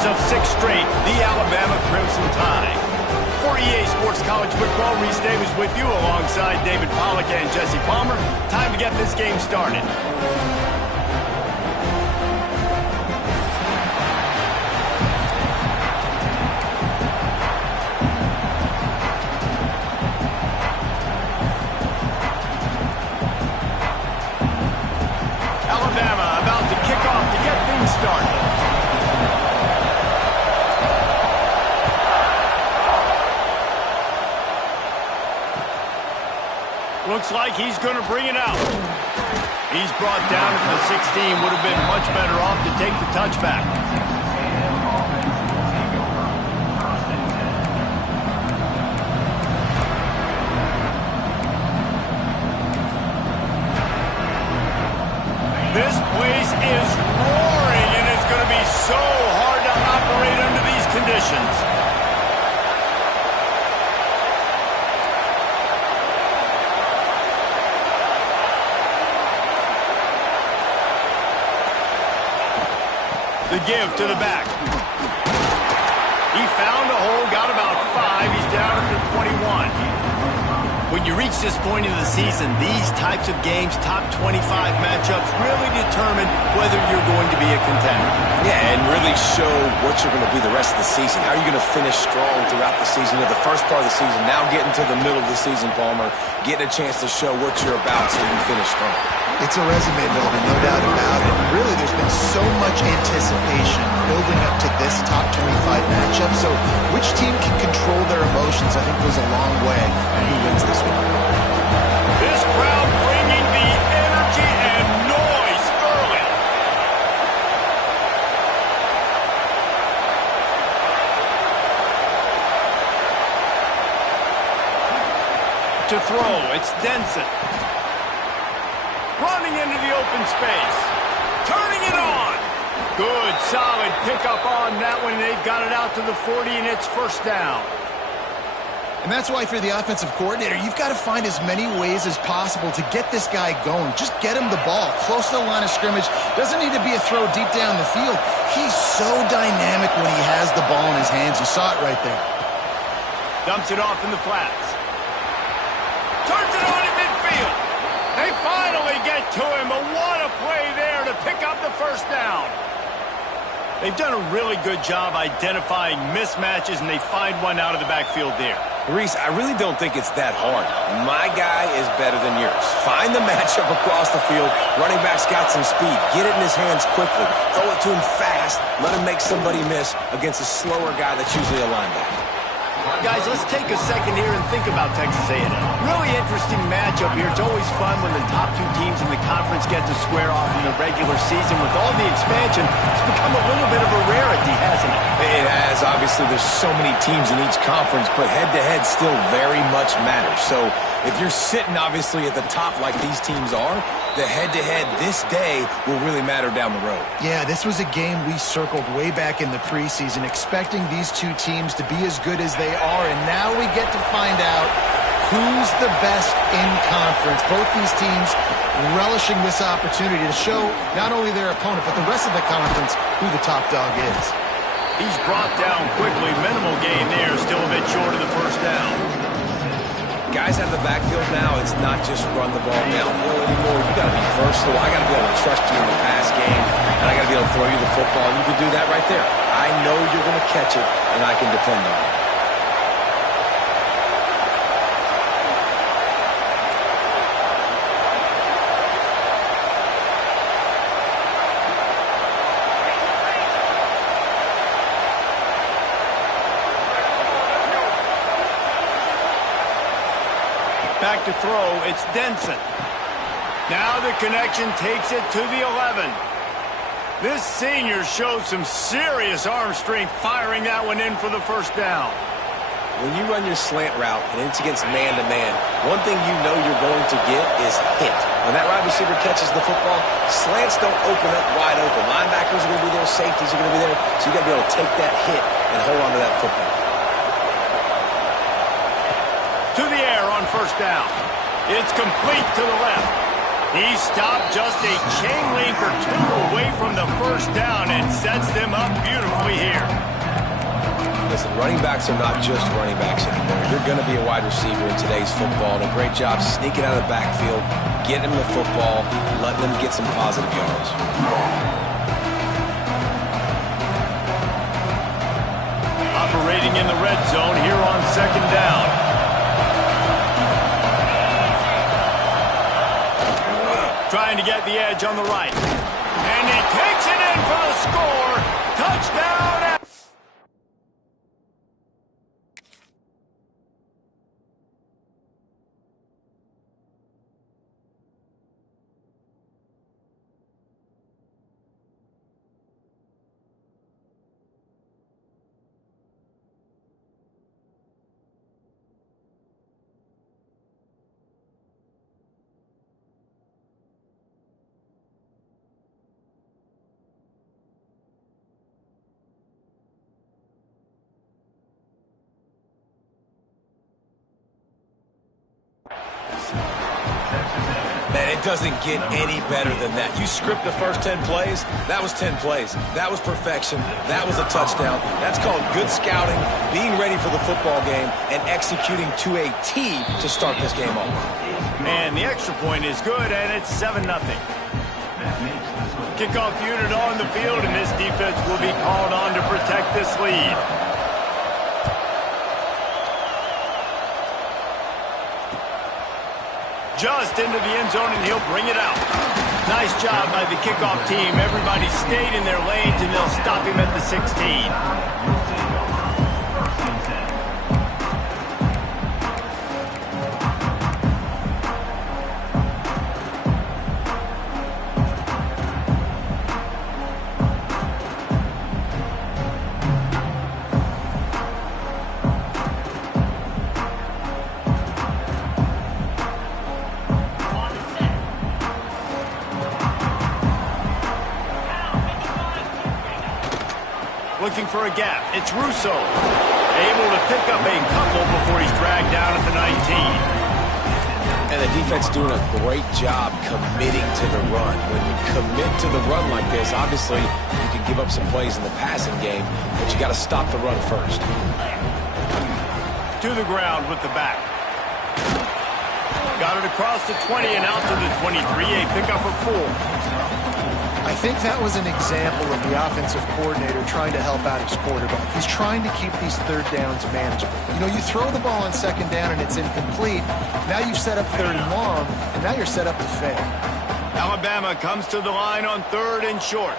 winners of 6 straight, the Alabama Crimson Tide. For EA Sports College Football, Reese Davis with you alongside David Pollack and Jesse Palmer. Time to get this game started. Alabama about to kick off to get things started. Looks like he's going to bring it out. He's brought down to the 16. Would have been much better off to take the touchback. This place is roaring, and it's going to be so hard to operate under these conditions. The give to the back. He found a hole, got about 5. He's down at the 21. When you reach this point in the season, these types of games, top 25 matchups, really determine whether you're going to be a contender. Yeah, and really show what you're going to be the rest of the season. How are you going to finish strong throughout the season? You know, the first part of the season, now getting to the middle of the season, Palmer, getting a chance to show what you're about so you can finish strong. It's a resume builder, no doubt about it. Really, there's been so much anticipation building up to this top 25 matchup. So which team can control their emotions, I think, goes a long way and who wins this one. This crowd bringing the energy and noise early. To throw, it's Denson. Running into the open space. Turning it on. Good, solid pickup on that one. They've got it out to the 40, and it's first down. And that's why for the offensive coordinator, you've got to find as many ways as possible to get this guy going. Just get him the ball close to the line of scrimmage. Doesn't need to be a throw deep down the field. He's so dynamic when he has the ball in his hands. You saw it right there. Dumps it off in the flats. Turns it on in midfield. They finally get to him, but what a play there to pick up the first down. They've done a really good job identifying mismatches, and they find one out of the backfield there. Reese, I really don't think it's that hard. My guy is better than yours. Find the matchup across the field. Running back's got some speed. Get it in his hands quickly. Throw it to him fast. Let him make somebody miss against a slower guy that's usually a linebacker. Guys, let's take a second here and think about Texas A&M. Really interesting matchup here. It's always fun when the top 2 teams in the conference get to square off in the regular season. With all the expansion, it's become a little bit of a rarity, hasn't it? It has. Obviously, there's so many teams in each conference, but head-to-head still very much matters. So if you're sitting, obviously, at the top like these teams are, the head-to-head this day will really matter down the road. Yeah, this was a game we circled way back in the preseason, expecting these 2 teams to be as good as they are, and now we get to find out who's the best in conference. Both these teams relishing this opportunity to show not only their opponent, but the rest of the conference who the top dog is. He's brought down quickly. Minimal gain there, still a bit short of the first down. Guys out of the backfield now, it's not just run the ball downhill anymore. You got to be versatile. I got to be able to trust you in the pass game, and I got to be able to throw you the football, and you can do that right there. I know you're going to catch it, and I can depend on it. Back to throw, it's Denson. Now the connection takes it to the 11. This senior shows some serious arm strength firing that one in for the first down. When you run your slant route and it's against man-to-man, one thing you know you're going to get is hit. When that wide receiver catches the football, slants don't open up wide open. Linebackers are going to be there, safeties are going to be there, so you got to be able to take that hit and hold on to that football. To the air on first down. It's complete to the left. He stopped just a chain link or two away from the first down and sets them up beautifully here. Listen, running backs are not just running backs anymore. You're going to be a wide receiver in today's football. And a great job sneaking out of the backfield, getting them the football, letting them get some positive yards. Operating in the red zone here on second down. Trying to get the edge on the right. And he takes it in for the score. Touchdown. Man, it doesn't get any better than that. You script the first 10 plays, that was 10 plays. That was perfection. That was a touchdown. That's called good scouting, being ready for the football game, and executing to a T to start this game off. And the extra point is good, and it's 7-0. Kickoff unit on the field, and this defense will be called on to protect this lead. Just into the end zone, and he'll bring it out. Nice job by the kickoff team. Everybody stayed in their lanes, and they'll stop him at the 16. Looking for a gap. It's Russo. Able to pick up a couple before he's dragged down at the 19. And the defense doing a great job committing to the run. When you commit to the run like this, obviously you can give up some plays in the passing game, but you got to stop the run first. To the ground with the back. Got it across the 20 and out to the 23. A pickup of 4. I think that was an example of the offensive coordinator trying to help out his quarterback. He's trying to keep these third downs manageable. You know, you throw the ball on second down and it's incomplete. Now you've set up third and long, and now you're set up to fail. Alabama comes to the line on third and short.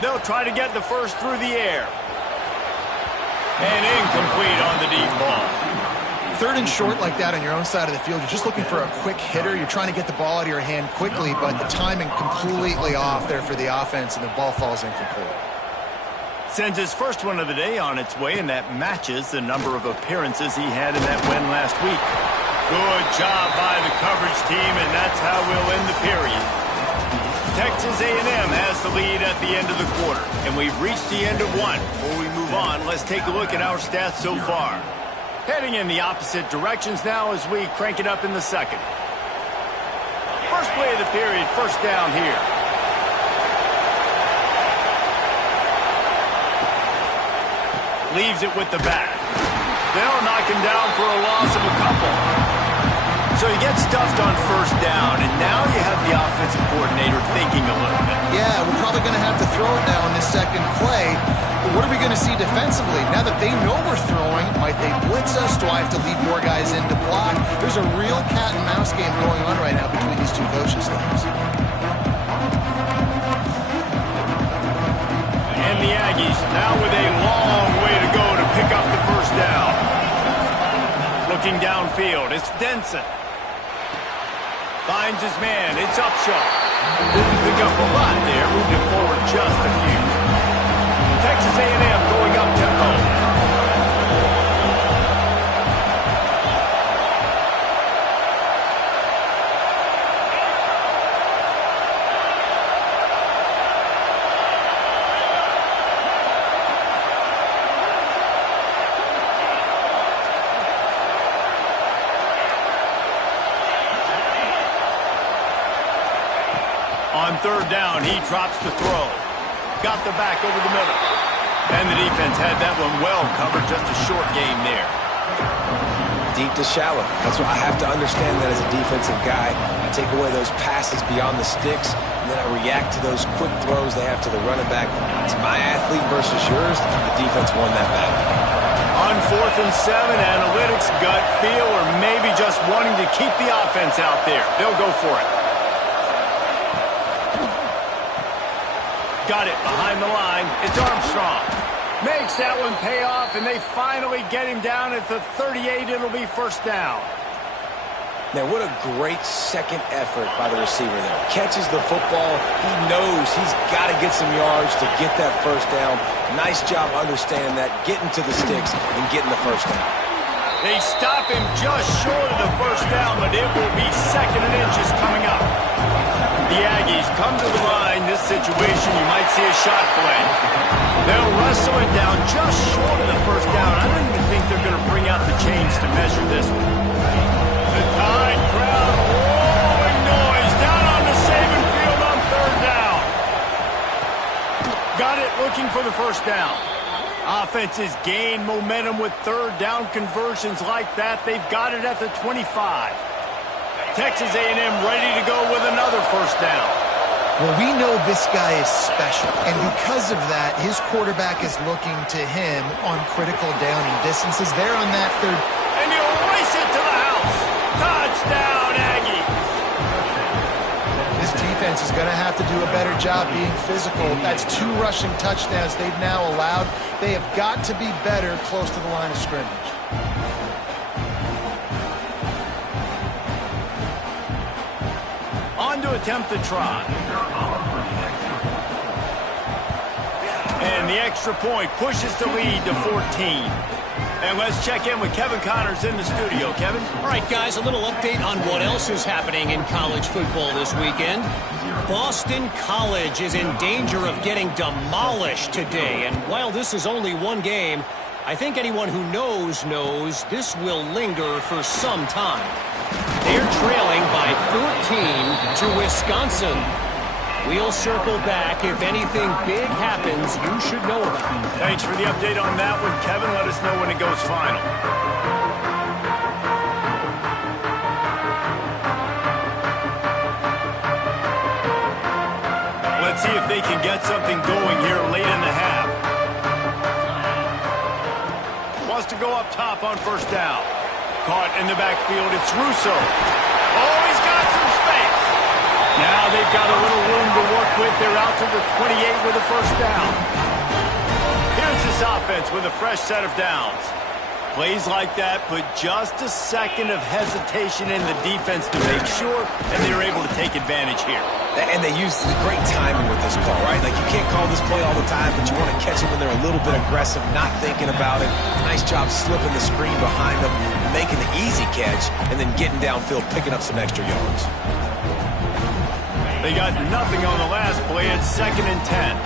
They'll try to get the first through the air. And incomplete on the deep ball. Third and short like that on your own side of the field, you're just looking for a quick hitter. You're trying to get the ball out of your hand quickly, but the timing completely off there for the offense, and the ball falls incomplete. Sends his first one of the day on its way, and that matches the number of appearances he had in that win last week. Good job by the coverage team, and that's how we'll end the period. Texas A&M has the lead at the end of the quarter, and we've reached the end of one. Before we move on, let's take a look at our stats so far. Heading in the opposite directions now as we crank it up in the second. First play of the period, first down here. Leaves it with the back. They'll knock him down for a loss of a couple. So he gets stuffed on first down, and now you have the offensive coordinator thinking a little bit. Yeah, we're probably going to have to throw it now in this second play. But what are we going to see defensively? Now that they know we're throwing, might they blitz us? Do I have to lead more guys in to block? There's a real cat and mouse game going on right now between these two coaching staffs. And the Aggies now with a long way to go to pick up the first down. Looking downfield, it's Denson. Finds his man, it's Upshaw. Didn't pick up a lot there, moved it forward just a few. Texas A&M going up tempo. On third down, he drops the throw. Got the back over the middle. And the defense had that one well covered. Just a short game there. Deep to shallow. That's what I have to understand that as a defensive guy. I take away those passes beyond the sticks, and then I react to those quick throws they have to the running back. It's my athlete versus yours. The defense won that battle. On 4th and 7, analytics, gut feel, or maybe just wanting to keep the offense out there. They'll go for it. Got it behind the line. It's Armstrong. Makes that one pay off, and they finally get him down at the 38. It'll be first down. Now, what a great second effort by the receiver there. Catches the football. He knows he's got to get some yards to get that first down. Nice job understanding that, getting to the sticks and getting the first down. They stop him just short of the first down, but it will be 2nd and inches coming up. The Aggies come to the line. This situation, you might see a shot play. They'll wrestle it down just short of the first down. I don't even think they're going to bring out the chains to measure this one. The Tide crowd roaring noise down on the Saban field on 3rd down. Got it, looking for the first down. Offenses gain momentum with 3rd down conversions like that. They've got it at the 25. Texas A&M ready to go with another first down. Well, we know this guy is special, and because of that, his quarterback is looking to him on critical down and distances. They're on that 3rd. And he'll race it to the house. Touchdown, Aggies. This defense is going to have to do a better job being physical. That's 2 rushing touchdowns they've now allowed. They have got to be better close to the line of scrimmage. On to attempt the try. And the extra point pushes the lead to 14. And let's check in with Kevin Connors in the studio. Kevin? All right, guys, a little update on what else is happening in college football this weekend. Boston College is in danger of getting demolished today. And while this is only one game, I think anyone who knows this will linger for some time. They're trailing by 14 to Wisconsin. We'll circle back. If anything big happens, you should know about it. Thanks for the update on that one, Kevin. Let us know when it goes final. Let's see if they can get something going here late in the half. Wants to go up top on first down. Caught in the backfield. It's Russo. Oh, he's got some space. Now they've got a little room to work with. They're out to the 28 with a first down. Here's this offense with a fresh set of downs. Plays like that put just a second of hesitation in the defense to make sure, and they're able to take advantage here. And they use great timing with this call, right? Like, you can't call this play all the time, but you want to catch them when they're a little bit aggressive, not thinking about it. Nice job slipping the screen behind them, making the easy catch, and then getting downfield, picking up some extra yards. They got nothing on the last play. It's 2nd and 10.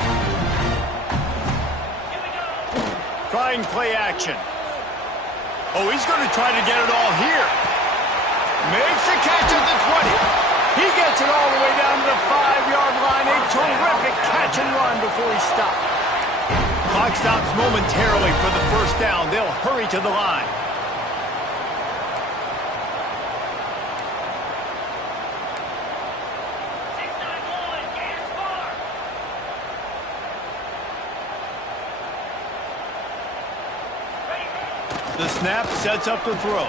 Trying play action. Oh, he's going to try to get it all here. Makes the catch at the 20. He gets it all the way down to the 5-yard line. A terrific catch and run before he stopped. Clock stops momentarily for the first down. They'll hurry to the line. The snap sets up the throw.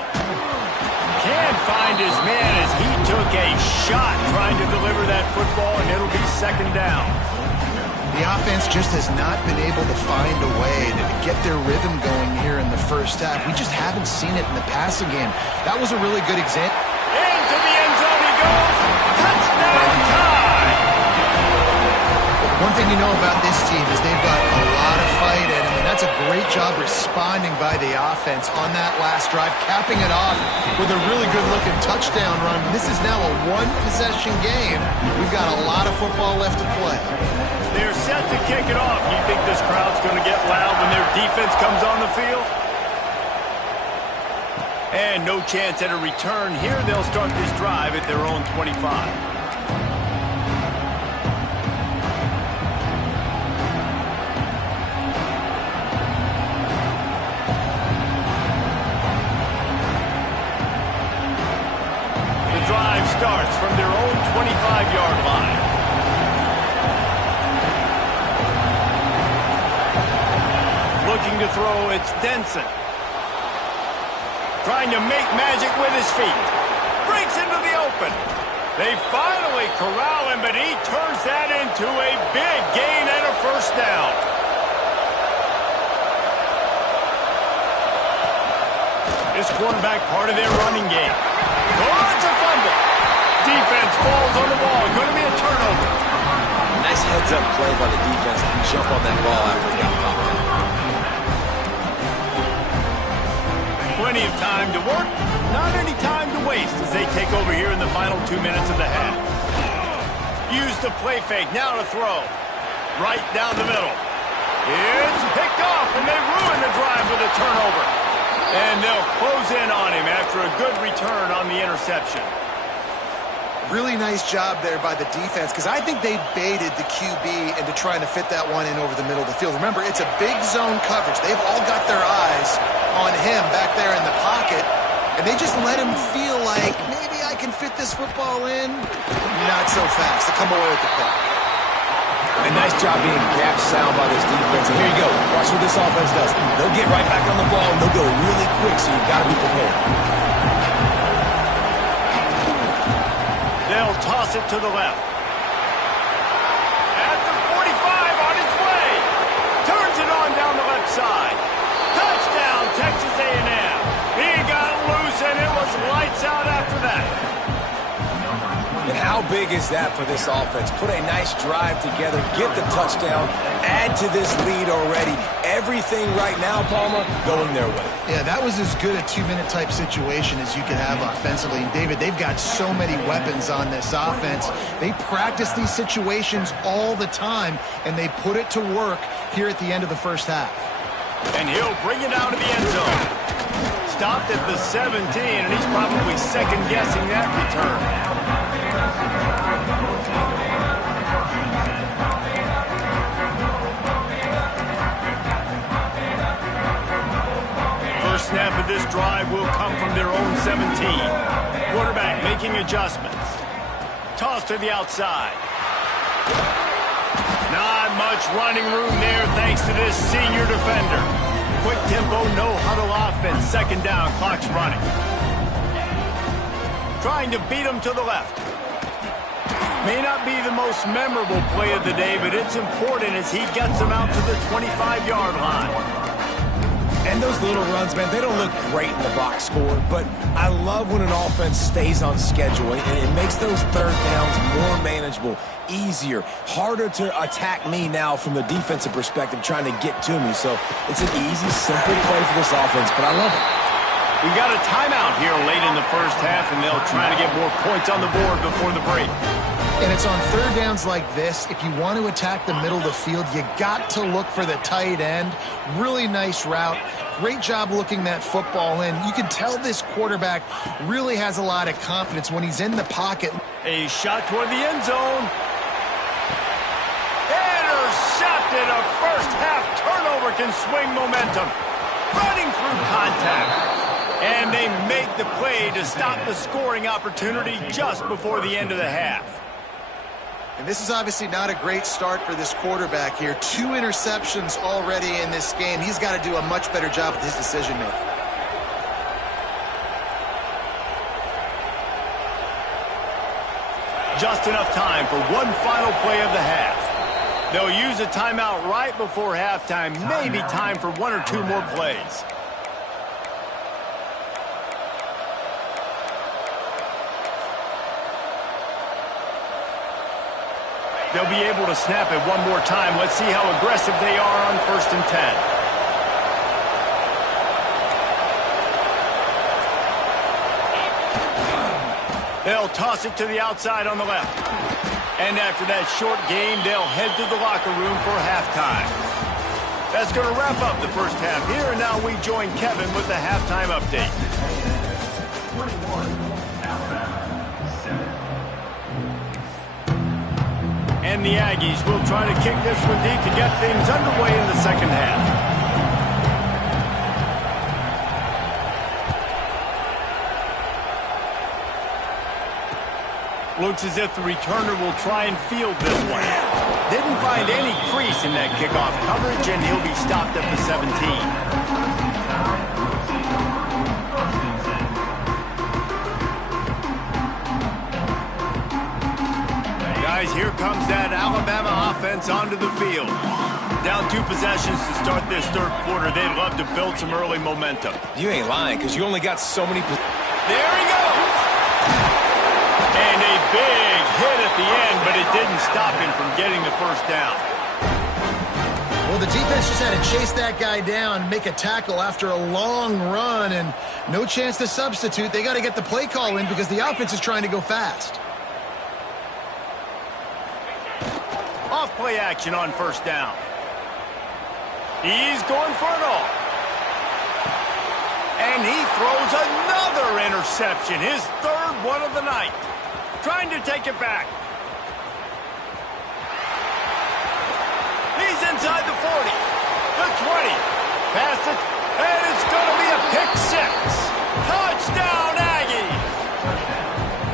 Can't find his man as he took a shot trying to deliver that football, and it'll be 2nd down. The offense just has not been able to find a way to get their rhythm going here in the first half. We just haven't seen it in the passing game. That was a really good example. Into the end zone he goes. Touchdown time. One thing you know about this team is they've got a lot of fight in them, and that's a great job responding by the offense on that last drive, capping it off with a really good-looking touchdown run. This is now a one-possession game. We've got a lot of football left to play. They're set to kick it off. You think this crowd's going to get loud when their defense comes on the field? And no chance at a return here. They'll start this drive at their own 25. the drive starts from their own 25-yard line. Looking to throw, it's Denson. Trying to make magic with his feet. Breaks into the open. They finally corral him, but he turns that into a big gain and a first down. This quarterback part of their running game. Oh, it's a fumble. Defense falls on the ball. Going to be a turnover. Nice heads-up play by the defense to jump on that ball after it got popped out. Plenty of time to work, not any time to waste as they take over here in the final 2 minutes of the half. Use the play fake, now to throw. Right down the middle. It's picked off, and they ruin the drive with a turnover. And they'll close in on him after a good return on the interception. Really nice job there by the defense, because I think they baited the QB into trying to fit that one in over the middle of the field. Remember, it's a big zone coverage. They've all got their eyes on him back there in the pocket, and they just let him feel like, maybe I can fit this football in. Not so fast. They come away with the pick. A nice job being gap sound by this defense. And here you go. Watch what this offense does. They'll get right back on the ball, and they'll go really quick, so you've got to be prepared. They'll toss it to the left. At the 45 on its way. Turns it on down the left side. Touchdown, Texas A&M. He got loose, and it was lights out after that. And how big is that for this offense? Put a nice drive together, get the touchdown, add to this lead already. Everything right now, Palmer, going their way. Yeah, that was as good a 2-minute type situation as you could have offensively. And David, they've got so many weapons on this offense. They practice these situations all the time, and they put it to work here at the end of the first half. And he'll bring it out of the end zone. Stopped at the 17, and he's probably second-guessing that return. First snap of this drive will come from their own 17. Quarterback making adjustments. Toss to the outside. Not much running room there thanks to this senior defender. Quick tempo, no huddle offense. Second down, clock's running. Trying to beat him to the left. May not be the most memorable play of the day, but it's important as he gets him out to the 25-yard line. And those little runs, man, they don't look great in the box score, but I love when an offense stays on schedule, and it makes those third downs more manageable, easier, harder to attack me now from the defensive perspective trying to get to me. So it's an easy, simple play for this offense, but I love it. We got a timeout here late in the first half, and they'll try to get more points on the board before the break. And it's on third downs like this. If you want to attack the middle of the field, you got to look for the tight end. Really nice route. Great job looking that football in. You can tell this quarterback really has a lot of confidence when he's in the pocket. A shot toward the end zone. Intercepted. A first half turnover can swing momentum. Running through contact. And they make the play to stop the scoring opportunity just before the end of the half. And this is obviously not a great start for this quarterback here. 2 interceptions already in this game. He's got to do a much better job with his decision-making. Just enough time for one final play of the half. They'll use a timeout right before halftime. Maybe time for 1 or 2 more plays. They'll be able to snap it one more time. Let's see how aggressive they are on 1st and 10. They'll toss it to the outside on the left. And after that short game, they'll head to the locker room for halftime. That's going to wrap up the first half here, and now we join Kevin with the halftime update. And the Aggies will try to kick this one deep to get things underway in the second half. Looks as if the returner will try and field this one. Didn't find any crease in that kickoff coverage, and he'll be stopped at the 17. Guys, here comes that Alabama offense onto the field. Down 2 possessions to start this third quarter. They'd love to build some early momentum. You ain't lying, because you only got so many... There he goes! And a big hit at the end, but it didn't stop him from getting the first down. Well, the defense just had to chase that guy down, make a tackle after a long run, and no chance to substitute. They got to get the play call in because the offense is trying to go fast. Off play action on first down. He's going for it all. And he throws another interception, his third one of the night. Trying to take it back. He's inside the 40, the 20, past it, and it's going to be a pick 6. Touchdown, Aggies!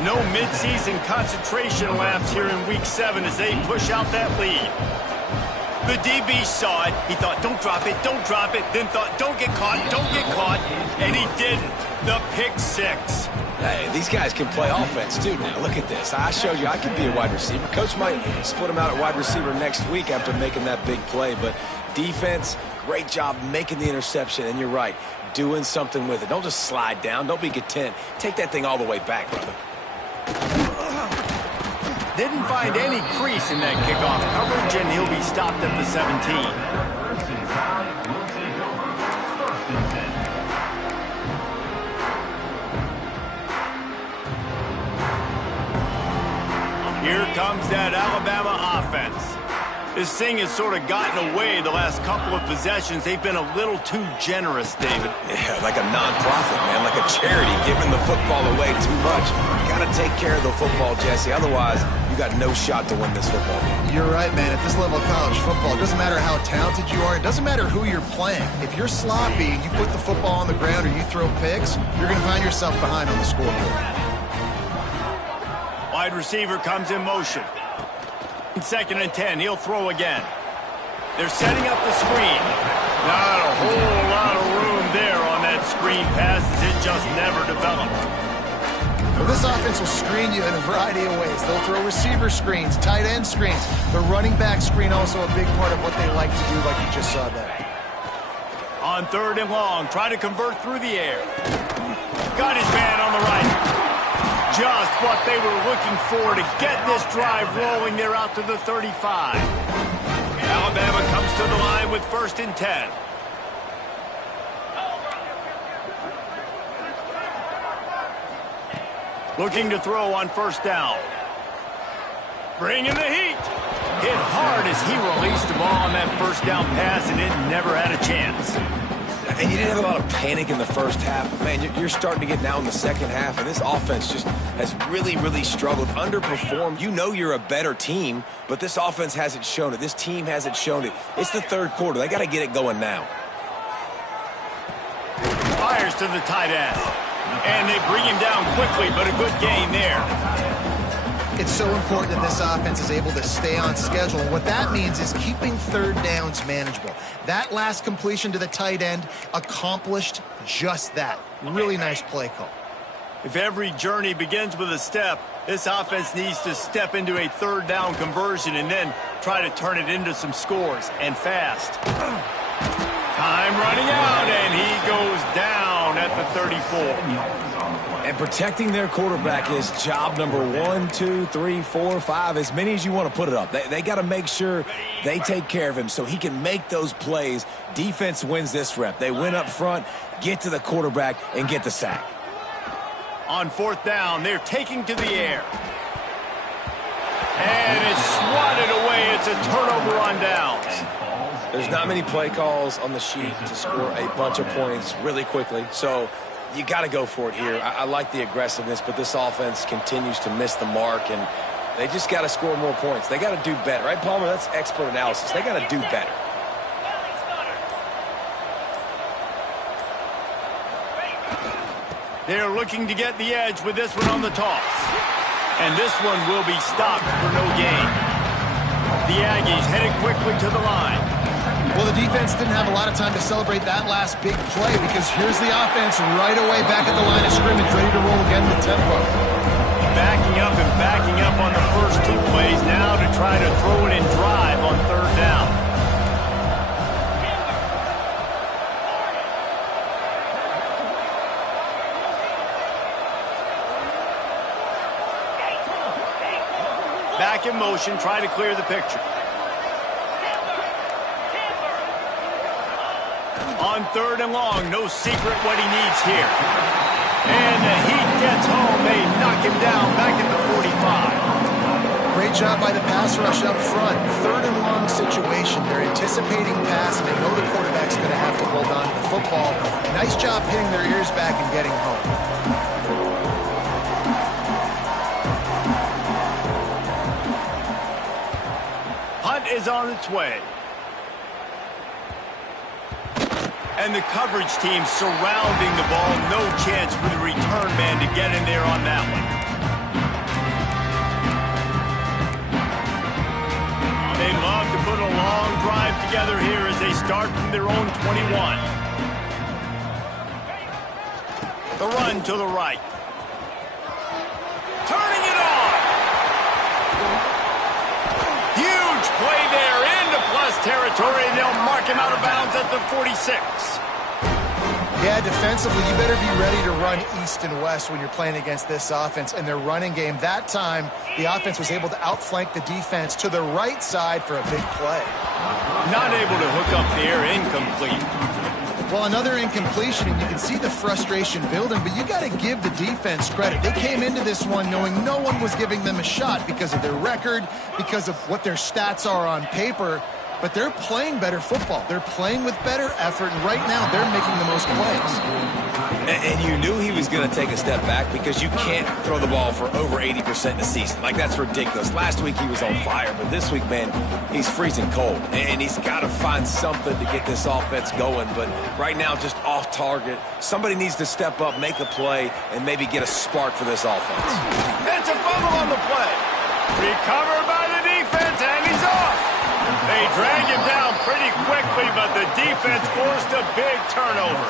No midseason concentration lapse here in Week 7 as they push out that lead. The DB saw it. He thought, don't drop it, then thought, don't get caught, and he didn't. The pick 6. Hey, these guys can play offense, too, now. Look at this. I showed you I could be a wide receiver. Coach might split him out at wide receiver next week after making that big play, but defense, great job making the interception, and you're right, doing something with it. Don't just slide down. Don't be content. Take that thing all the way back, brother. Didn't find any crease in that kickoff coverage, and he'll be stopped at the 17. Here comes that Alabama offense. This thing has sort of gotten away the last couple of possessions. They've been a little too generous, David. Yeah, like a non-profit, man, like a charity, giving the football away too much. Got to take care of the football, Jesse. Otherwise, you got no shot to win this football game. You're right, man. At this level of college football, it doesn't matter how talented you are. It doesn't matter who you're playing. If you're sloppy and you put the football on the ground or you throw picks, you're going to find yourself behind on the scoreboard. Wide receiver comes in motion. 2nd and 10. He'll throw again. They're setting up the screen. Not a whole lot of room there on that screen pass as it just never developed. Well, this offense will screen you in a variety of ways. They'll throw receiver screens, tight end screens. The running back screen also a big part of what they like to do, like you just saw there. On 3rd and long, try to convert through the air. Got his man on the right. Just what they were looking for to get this drive rolling. They're out to the 35. Alabama comes to the line with 1st and 10. Looking to throw on 1st down. Bringing the heat. Hit hard as he released the ball on that 1st down pass, and it never had a chance. And you didn't have a lot of panic in the first half. Man, you're starting to get now in the second half, and this offense just has really, really struggled, underperformed. You know you're a better team, but this offense hasn't shown it. This team hasn't shown it. It's the 3rd quarter. They got to get it going now. Fires to the tight end. And they bring him down quickly, but a good gain there. It's so important that this offense is able to stay on schedule. And what that means is keeping 3rd downs manageable. That last completion to the tight end accomplished just that. Really nice play call. If every journey begins with a step, this offense needs to step into a 3rd down conversion and then try to turn it into some scores, and fast. Time running out, and he goes down at the 34. And protecting their quarterback is job number 1, 2, 3, 4, 5, as many as you want to put it up. They got to make sure they take care of him so he can make those plays. Defense wins this rep. They win up front, get to the quarterback, and get the sack. On 4th down, they're taking to the air. And it's swatted away. It's a turnover on downs. There's not many play calls on the sheet to score a bunch of points really quickly, so you got to go for it here. I like the aggressiveness, but this offense continues to miss the mark, and they just got to score more points. They got to do better, right, Palmer? That's expert analysis. They got to do better. They're looking to get the edge with this one on the toss. And this one will be stopped for no gain. The Aggies headed quickly to the line. Well, the defense didn't have a lot of time to celebrate that last big play because here's the offense right away back at the line of scrimmage, ready to roll again with tempo. Backing up and backing up on the first two plays now to try to throw it and drive on third down. Back in motion, try to clear the picture. On third and long, no secret what he needs here. And the heat gets home. They knock him down back at the 45. Great job by the pass rush up front. Third and long situation. They're anticipating pass, and they know the quarterback's going to have to hold on to the football. Nice job hitting their ears back and getting home. Hunt is on its way. And the coverage team surrounding the ball. No chance for the return man to get in there on that one. They love to put a long drive together here as they start from their own 21. The run to the right. Turning it on. Huge play there into plus territory, and they'll mark him out of bounds at the 46. Yeah, defensively, you better be ready to run east and west when you're playing against this offense. And their running game, that time, the offense was able to outflank the defense to the right side for a big play. Not able to hook up there, incomplete. Well, another incompletion, and you can see the frustration building, but you got to give the defense credit. They came into this one knowing no one was giving them a shot because of their record, because of what their stats are on paper. But they're playing better football. They're playing with better effort, and right now they're making the most plays. And you knew he was going to take a step back because you can't throw the ball for over 80% in the season. Like, that's ridiculous. Last week he was on fire, but this week, man, he's freezing cold. And he's got to find something to get this offense going. But right now, just off target. Somebody needs to step up, make a play, and maybe get a spark for this offense. It's a fumble on the play. Recovered by the defense, and he's off. They drag him down pretty quickly, but the defense forced a big turnover.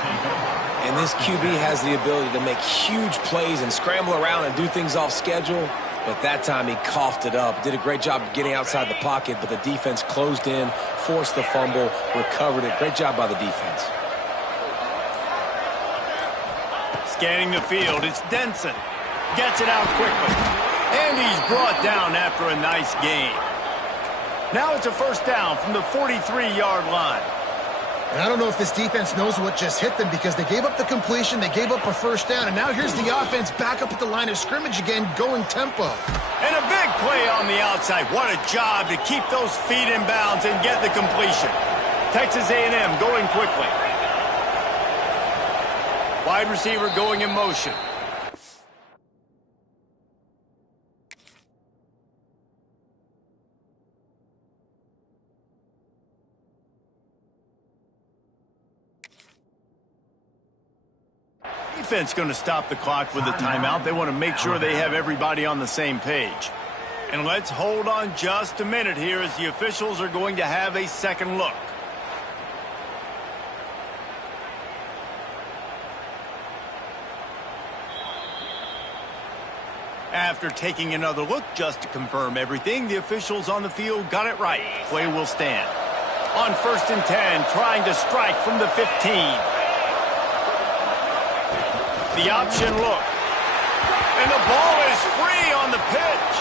And this QB has the ability to make huge plays and scramble around and do things off schedule. But that time he coughed it up. Did a great job of getting outside the pocket, but the defense closed in, forced the fumble, recovered it. Great job by the defense. Scanning the field, it's Denson. Gets it out quickly. And he's brought down after a nice gain. Now it's a first down from the 43-yard line. And I don't know if this defense knows what just hit them because they gave up the completion, they gave up a first down, and now here's the offense back up at the line of scrimmage again, going tempo. And a big play on the outside. What a job to keep those feet in bounds and get the completion. Texas A&M going quickly. Wide receiver going in motion. Defense going to stop the clock with a timeout. They want to make sure they have everybody on the same page. And let's hold on just a minute here as the officials are going to have a second look. After taking another look just to confirm everything, the officials on the field got it right. Play will stand. On 1st and 10, trying to strike from the 15. The option look. And the ball is free on the pitch.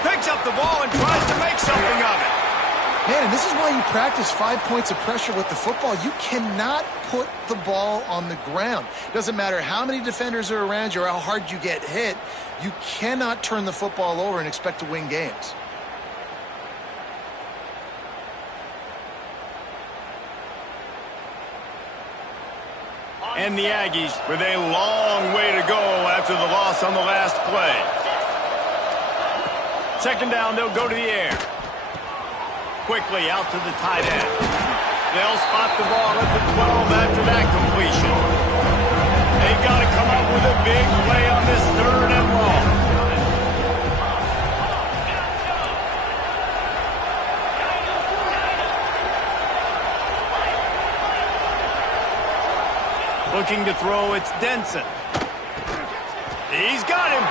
Picks up the ball and tries to make something of it. Man, and this is why you practice 5 points of pressure with the football. You cannot put the ball on the ground. Doesn't matter how many defenders are around you or how hard you get hit. You cannot turn the football over and expect to win games. And the Aggies with a long way to go after the loss on the last play. Second down, they'll go to the air. Quickly out to the tight end. They'll spot the ball at the 12 after that completion. They've got to come up with a big play on this 3rd and long. Looking to throw, it's Denson. He's got him.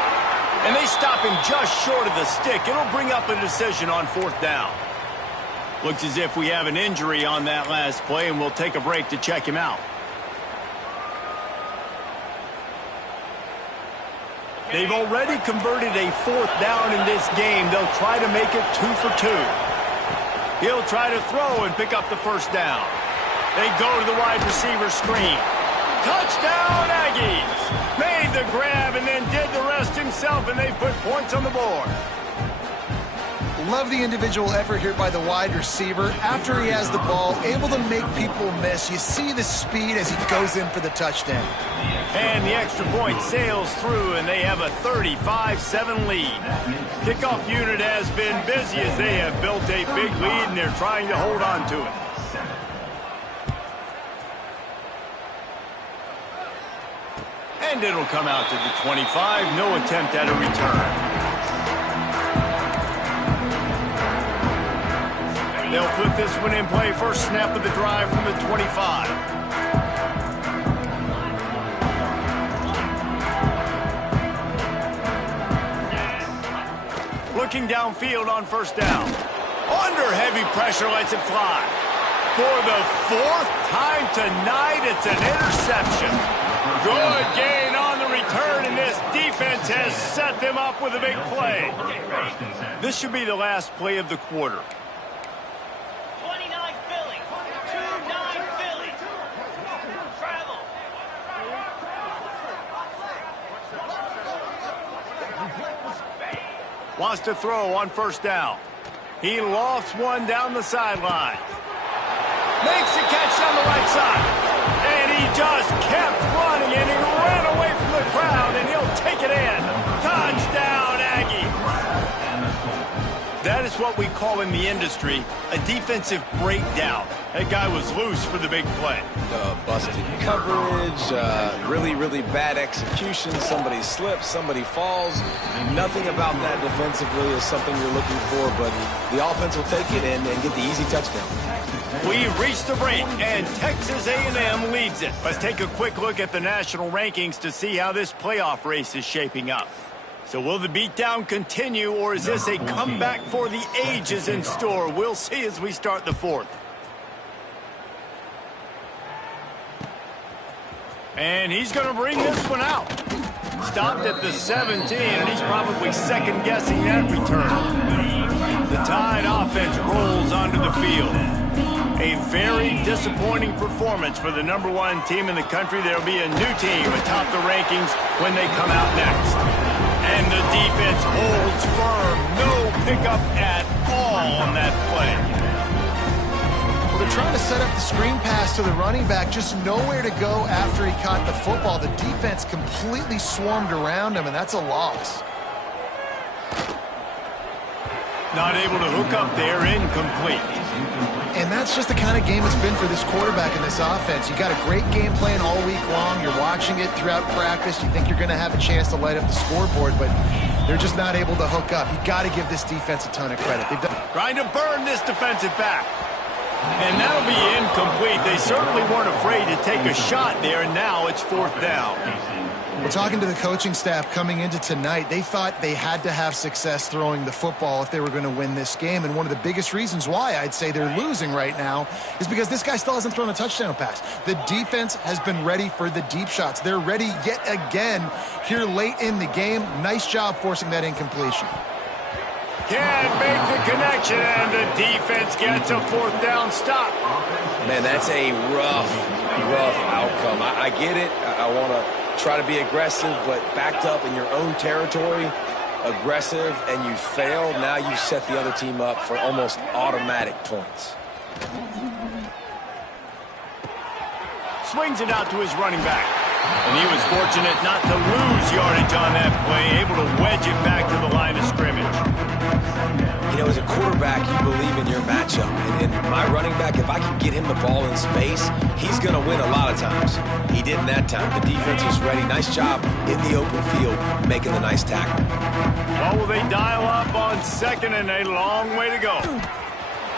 And they stop him just short of the stick. It'll bring up a decision on 4th down. Looks as if we have an injury on that last play, and we'll take a break to check him out. They've already converted a 4th down in this game. They'll try to make it 2 for 2. He'll try to throw and pick up the 1st down. They go to the wide receiver screen. Touchdown, Aggies! Made the grab and then did the rest himself, and they put points on the board. Love the individual effort here by the wide receiver. After he has the ball, able to make people miss. You see the speed as he goes in for the touchdown. And the extra point sails through, and they have a 35-7 lead. Kickoff unit has been busy as they have built a big lead, and they're trying to hold on to it. And it'll come out to the 25. No attempt at a return. They'll put this one in play. First snap of the drive from the 25. Looking downfield on 1st down. Under heavy pressure, lets it fly. For the 4th time tonight, it's an interception. Good gain on the return, and this defense has set them up with a big play. This should be the last play of the quarter. 29 Philly. 2-9 Philly. Travel. Wants to throw on 1st down. He lofts one down the sideline. Makes a catch down the right side. And he just kept running, and he ran away from the crowd, and he'll take it in. Touchdown, Aggie. That is what we call in the industry a defensive breakdown. That guy was loose for the big play. Busted coverage, really, really bad execution. Somebody slips, somebody falls. Nothing about that defensively is something you're looking for, but the offense will take it and get the easy touchdown. We've reached the break, and Texas A&M leads it. Let's take a quick look at the national rankings to see how this playoff race is shaping up. So will the beatdown continue, or is this a comeback for the ages in store? We'll see as we start the 4th. And he's going to bring this one out. Stopped at the 17, and he's probably second-guessing that return. The Tide offense rolls onto the field. A very disappointing performance for the #1 team in the country. There'll be a new team atop the rankings when they come out next. And the defense holds firm. No pickup at all on that play. Well, they're trying to set up the screen pass to the running back. Just nowhere to go after he caught the football. The defense completely swarmed around him, and that's a loss. Not able to hook up there, incomplete. And that's just the kind of game it's been for this quarterback in this offense. You got a great game plan all week long. You're watching it throughout practice. You think you're going to have a chance to light up the scoreboard, but they're just not able to hook up. You got to give this defense a ton of credit. They've done Trying to burn this defensive back. And that'll be incomplete. They certainly weren't afraid to take a shot there, and now it's 4th down. Well, talking to the coaching staff coming into tonight, they thought they had to have success throwing the football if they were going to win this game. And one of the biggest reasons why I'd say they're losing right now is because this guy still hasn't thrown a touchdown pass. The defense has been ready for the deep shots. They're ready yet again here late in the game. Nice job forcing that incompletion. Can't make the connection, and the defense gets a 4th down stop. Man, that's a rough outcome. I get it. I want to try to be aggressive, but backed up in your own territory, aggressive, and you fail. Now you set the other team up for almost automatic points. Swings it out to his running back. And he was fortunate not to lose yardage on that play, able to wedge it back to the line of scrimmage. You know, as a quarterback, you believe in your matchup. And my running back, if I can get him the ball in space, he's going to win a lot of times. He didn't that time. The defense was ready. Nice job in the open field, making the nice tackle. Well, will they dial up on 2nd and a long way to go?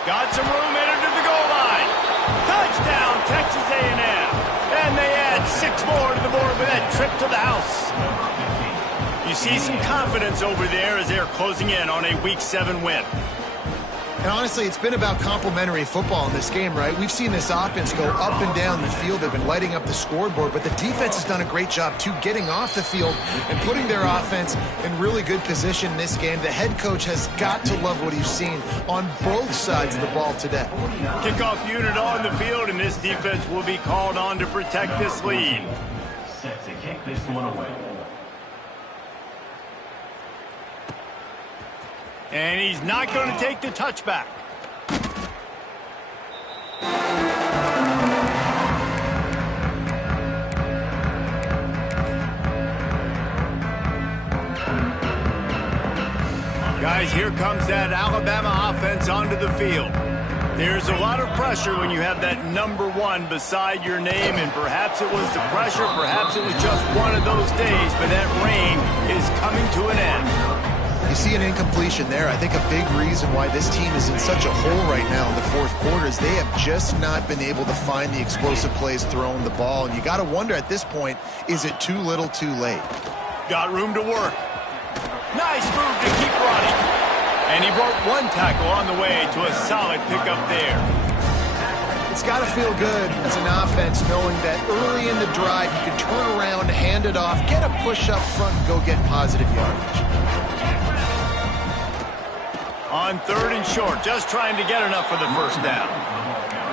Got some room, entered to the goal line. Touchdown, Texas A&M. And they add 6 more to the board with that trip to the house. You see some confidence over there as they're closing in on a Week 7 win. And honestly, it's been about complementary football in this game, right? We've seen this offense go up and down the field. They've been lighting up the scoreboard, but the defense has done a great job, too, getting off the field and putting their offense in really good position in this game. The head coach has got to love what he's seen on both sides of the ball today. Kickoff unit on the field, and this defense will be called on to protect this lead. Set to kick this one away. And he's not going to take the touchback. Guys, here comes that Alabama offense onto the field. There's a lot of pressure when you have that number 1 beside your name, and perhaps it was the pressure, perhaps it was just one of those days, but that reign is coming to an end. You see an incompletion there. I think a big reason why this team is in such a hole right now in the fourth quarter is they have just not been able to find the explosive plays throwing the ball. And you got to wonder at this point, is it too little too late? Got room to work. Nice move to keep running. And he brought 1 tackle on the way to a solid pickup there. It's got to feel good as an offense knowing that early in the drive you can turn around, hand it off, get a push up front, and go get positive yardage. On 3rd and short, just trying to get enough for the first down.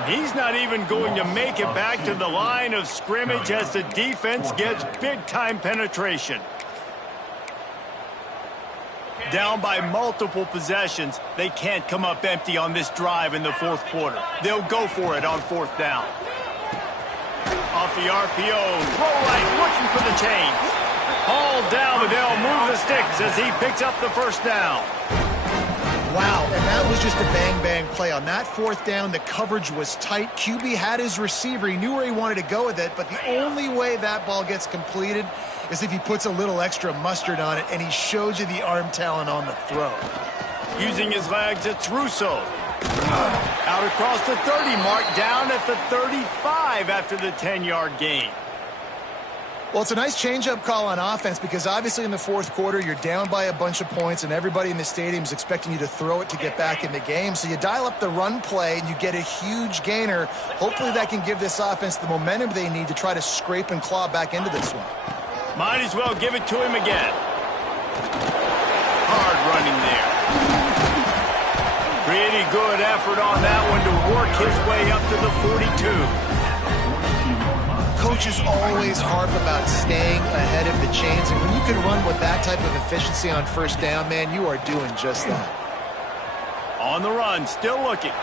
He's not even going to make it back to the line of scrimmage as the defense gets big-time penetration. Down by multiple possessions, they can't come up empty on this drive in the fourth quarter. They'll go for it on 4th down. Off the RPO, throw right, looking for the chain. Hauled down, but they'll move the sticks as he picks up the first down. Wow, and that was just a bang-bang play. On that 4th down, the coverage was tight. QB had his receiver. He knew where he wanted to go with it, but the only way that ball gets completed is if he puts a little extra mustard on it, and he shows you the arm talent on the throw. Using his legs, it's Russo. Out across the 30 mark, down at the 35 after the 10-yard gain. Well, it's a nice change-up call on offense because obviously in the fourth quarter, you're down by a bunch of points and everybody in the stadium is expecting you to throw it to get back in the game. So you dial up the run play and you get a huge gainer. Hopefully that can give this offense the momentum they need to try to scrape and claw back into this one. Might as well give it to him again. Hard running there. Pretty good effort on that one to work his way up to the 42. Coaches always harp about staying ahead of the chains, and when you can run with that type of efficiency on 1st down, man, you are doing just that. On the run, still looking.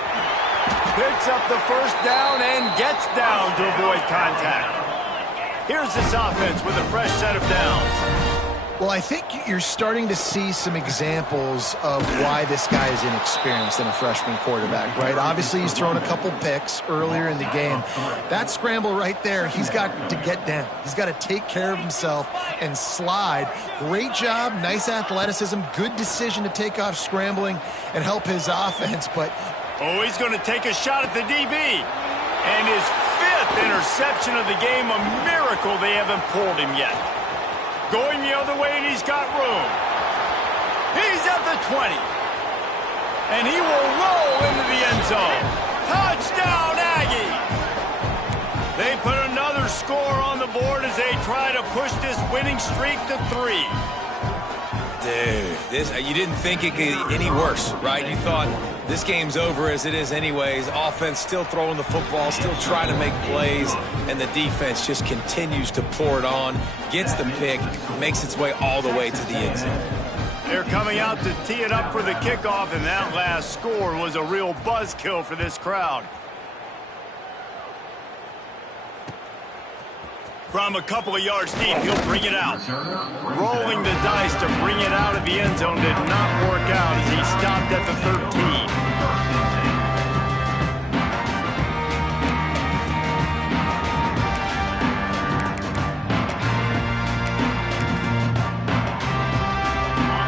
Picks up the 1st down and gets down to avoid contact. Here's this offense with a fresh set of downs. Well, I think you're starting to see some examples of why this guy is inexperienced in a freshman quarterback, right? Obviously, he's thrown a couple picks earlier in the game. That scramble right there, he's got to get down. He's got to take care of himself and slide. Great job, nice athleticism, good decision to take off scrambling and help his offense, but... Oh, he's going to take a shot at the DB. And his 5th interception of the game, a miracle they haven't pulled him yet. Going the other way, and he's got room. He's at the 20. And he will roll into the end zone. Touchdown, Aggies! They put another score on the board as they try to push this winning streak to 3. Dude, you didn't think it could get any worse, right? You thought this game's over as it is anyways. Offense still throwing the football, still trying to make plays, and the defense just continues to pour it on, gets the pick, makes its way all the way to the end zone. They're coming out to tee it up for the kickoff, and that last score was a real buzzkill for this crowd. From a couple of yards deep, he'll bring it out. Rolling the dice to bring it out of the end zone did not work out as he stopped at the 13.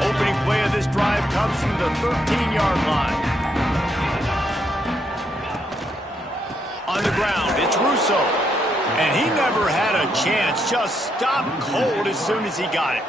Opening play of this drive comes from the 13-yard line. On the ground, it's Russo. And he never had a chance. Just stopped cold as soon as he got it.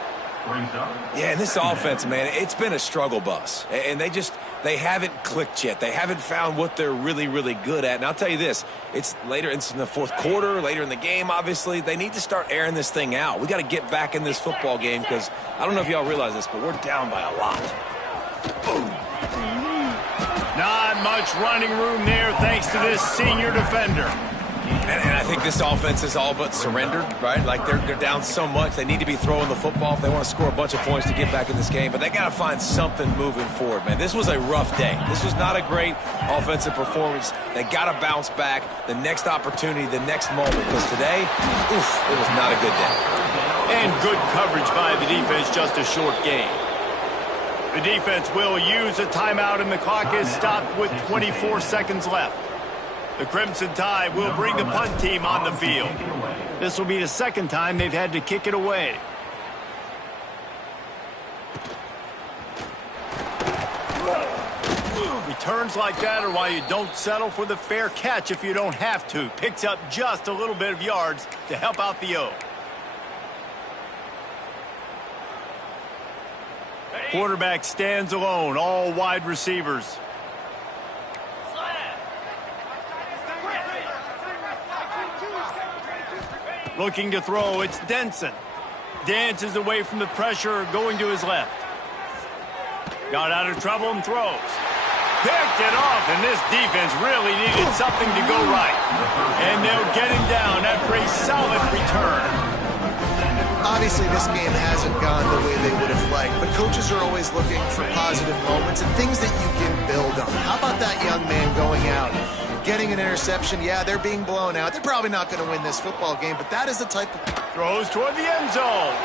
Yeah, and this offense, man, it's been a struggle bus. And they haven't clicked yet. They haven't found what they're really, really good at. And I'll tell you this, it's in the fourth quarter, later in the game, obviously. They need to start airing this thing out. We got to get back in this football game because I don't know if y'all realize this, but we're down by a lot. Boom. Not much running room there thanks to this senior defender. And I think this offense is all but surrendered, right? Like they're down so much. They need to be throwing the football if they want to score a bunch of points to get back in this game. But they got to find something moving forward, man. This was a rough day. This was not a great offensive performance. They got to bounce back. The next opportunity, the next moment. Because today, it was not a good day. And good coverage by the defense, just a short game. The defense will use a timeout, and the clock is stopped with 24 seconds left. The Crimson Tide will bring the punt team on the field. This will be the second time they've had to kick it away. Returns like that are why you don't settle for the fair catch if you don't have to. Picks up just a little bit of yards to help out the O. Quarterback stands alone, all wide receivers. Looking to throw, it's Denson. Dances away from the pressure, going to his left. Got out of trouble and throws. Picked it off, and this defense really needed something to go right. And they'll get him down after a solid return. Obviously, this game hasn't gone the way they would have liked, but coaches are always looking for positive moments and things that you can build on. How about that young man going out, getting an interception? Yeah, they're being blown out. They're probably not going to win this football game, but that is the type of... Throws toward the end zone.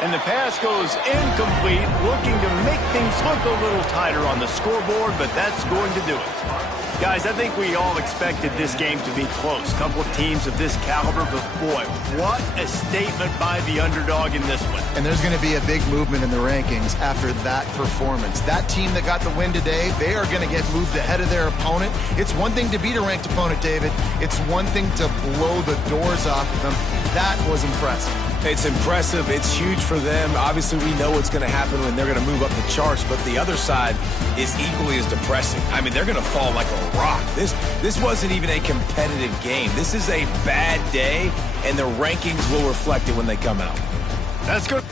And the pass goes incomplete, looking to make things look a little tighter on the scoreboard, but that's going to do it. Guys, I think we all expected this game to be close. Couple of teams of this caliber, but boy, what a statement by the underdog in this one. And there's going to be a big movement in the rankings after that performance. That team that got the win today, they are going to get moved ahead of their opponent. It's one thing to beat a ranked opponent, David. It's one thing to blow the doors off of them. That was impressive. It's impressive. It's huge for them. Obviously, we know what's going to happen when they're going to move up the charts, but the other side is equally as depressing. I mean, they're going to fall like a rock. This wasn't even a competitive game. This is a bad day, and the rankings will reflect it when they come out. That's good.